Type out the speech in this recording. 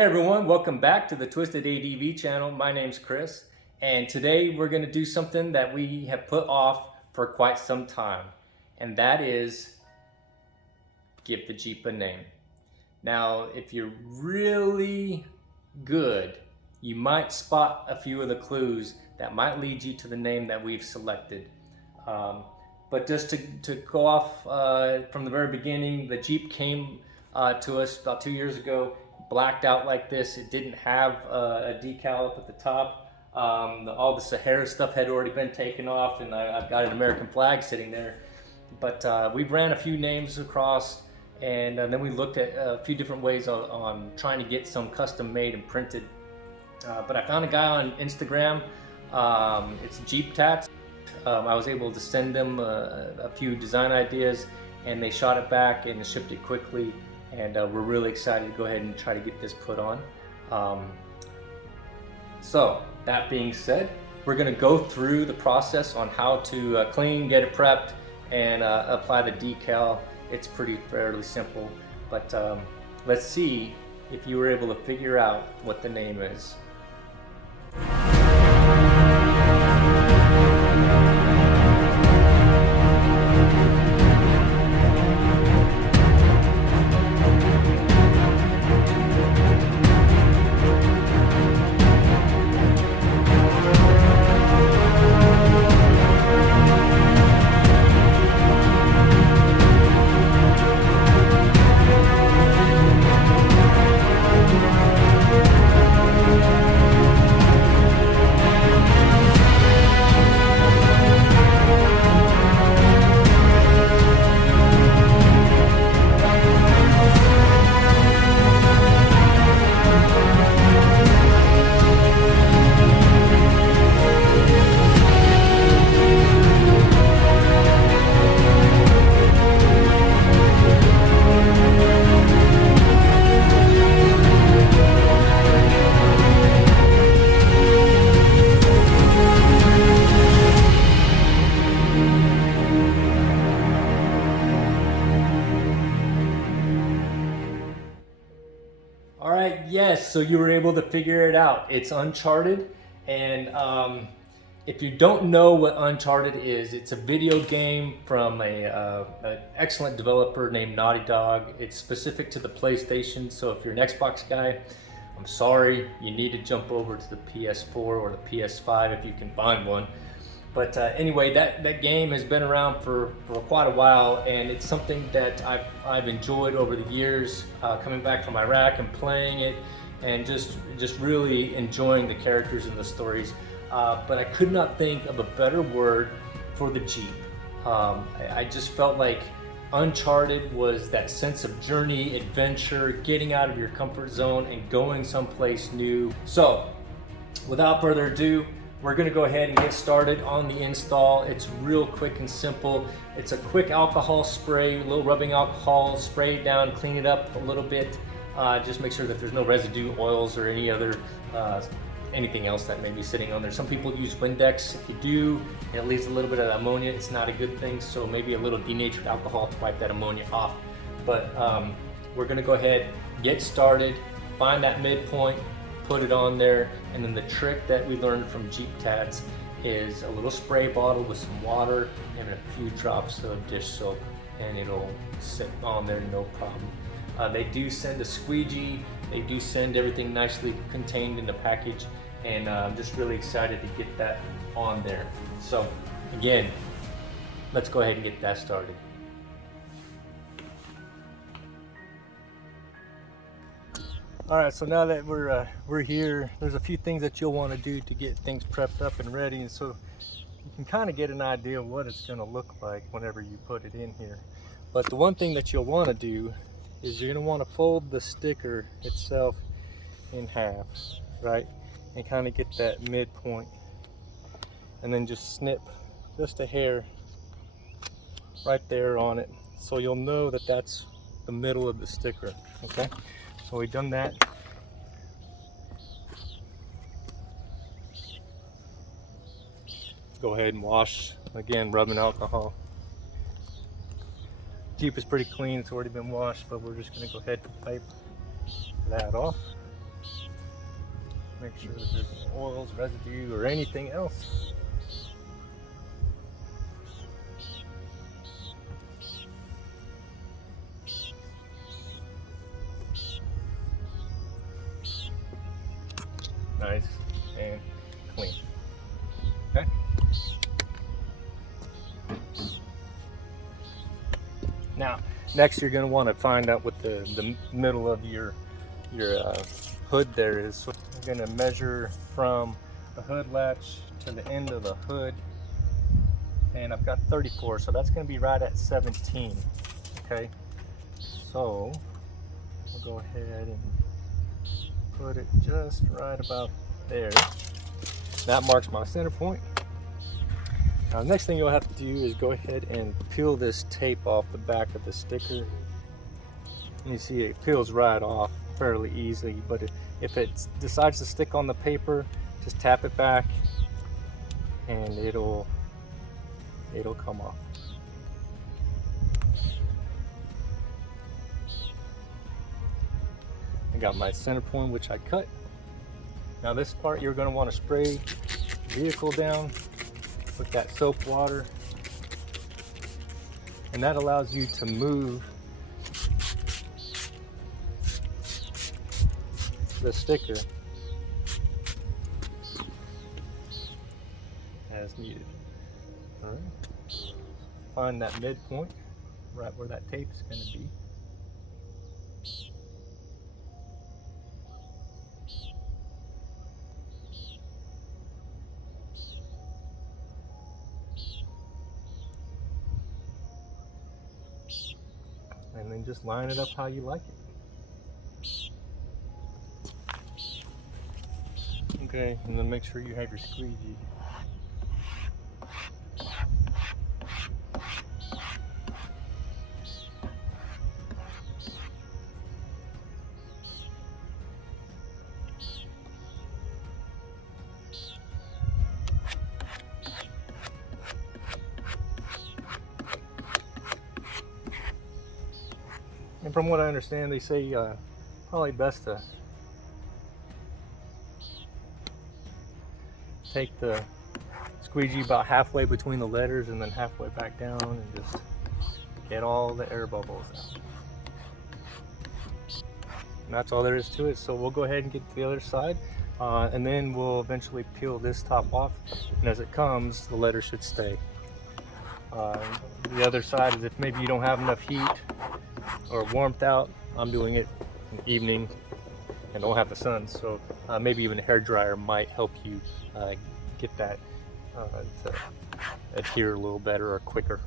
Hey everyone, welcome back to the Twisted ADV channel. My name's Chris, and today we're going to do something that we have put off for quite some time, and that is give the Jeep a name. Now, if you're really good, you might spot a few of the clues that might lead you to the name that we've selected. But just to go off from the very beginning, the Jeep came to us about 2 years ago, blacked out like this. It didn't have a decal up at the top. All the Sahara stuff had already been taken off, and I've got an American flag sitting there. But we ran a few names across, and then we looked at a few different ways on trying to get some custom made and printed. But I found a guy on Instagram. It's Jeep Tats. I was able to send them a few design ideas, and they shot it back and shipped it quickly. And we're really excited to go ahead and try to get this put on. So that being said, we're going to go through the process on how to clean, get it prepped, and apply the decal. It's fairly simple, but let's see if you were able to figure out what the name is. Alright, yes, so you were able to figure it out. It's Uncharted, and if you don't know what Uncharted is, it's a video game from an excellent developer named Naughty Dog. It's specific to the PlayStation, so if you're an Xbox guy, I'm sorry, you need to jump over to the PS4 or the PS5 if you can find one. But anyway, that game has been around for quite a while, and it's something that I've enjoyed over the years, coming back from Iraq and playing it, and just really enjoying the characters and the stories. But I could not think of a better word for the Jeep. I just felt like Uncharted was that sense of journey, adventure, getting out of your comfort zone and going someplace new. So, without further ado, we're going to go ahead and get started on the install. It's real quick and simple. It's a quick alcohol spray, a little rubbing alcohol, spray it down, clean it up a little bit. Just make sure that there's no residue, oils, or any other anything else that may be sitting on there. Some people use Windex. If you do, and it leaves a little bit of ammonia, it's not a good thing. So maybe a little denatured alcohol to wipe that ammonia off. But we're going to go ahead, get started, find that midpoint, put it on there, and then the trick that we learned from Jeep Tats is a little spray bottle with some water and a few drops of dish soap, and it'll sit on there no problem. They do send a squeegee, they do send everything nicely contained in the package, and I'm just really excited to get that on there. So again, let's go ahead and get that started. All right, so now that we're here, there's a few things that you'll want to do to get things prepped up and ready, and so you can kind of get an idea of what it's going to look like whenever you put it in here. But the one thing that you'll want to do is you're going to want to fold the sticker itself in half, right, and kind of get that midpoint, and then just snip just a hair right there on it, so you'll know that that's the middle of the sticker. Okay, so we've done that. Go ahead and wash again, rubbing alcohol. Jeep is pretty clean, it's already been washed, but we're just going to go ahead and wipe that off. Make sure that there's no oils, residue, or anything else. Nice and clean. Okay. Now, next you're going to want to find out what the middle of your hood there is. So we're going to measure from the hood latch to the end of the hood, and I've got 34, so that's going to be right at 17. Okay, so we'll go ahead and put it just right about there. That marks my center point. Now, the next thing you'll have to do is go ahead and peel this tape off the back of the sticker. You see it peels right off fairly easily, but if it decides to stick on the paper, just tap it back and it'll come off. I got my center point, which I cut. Now this part you're going to want to spray the vehicle down with that soap water, and that allows you to move the sticker as needed. All right. Find that midpoint right where that tape is going to be. And then just line it up how you like it. Okay, and then make sure you have your squeegee. And from what I understand, they say probably best to take the squeegee about halfway between the letters and then halfway back down and just get all the air bubbles out. And that's all there is to it. So we'll go ahead and get to the other side, and then we'll eventually peel this top off, and as it comes, the letter should stay. The other side is if maybe you don't have enough heat or warmth out. I'm doing it in the evening and don't have the sun, so maybe even a hair dryer might help you get that to adhere a little better or quicker.